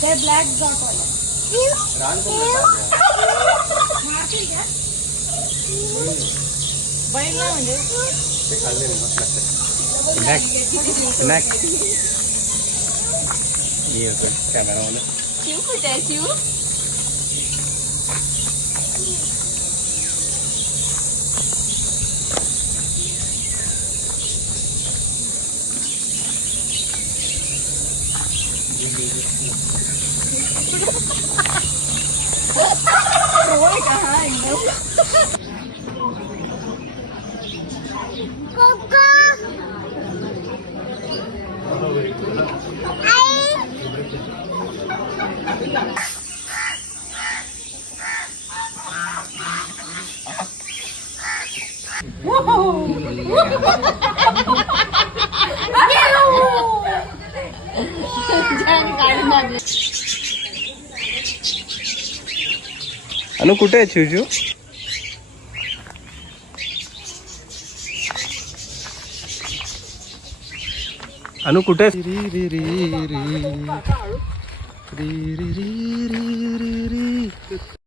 ते black dot वाला बैल ना म्हणजे शिव कुठे आहे शिव? अनु कुठे आहे चिवचू? अनु कुठे आहे?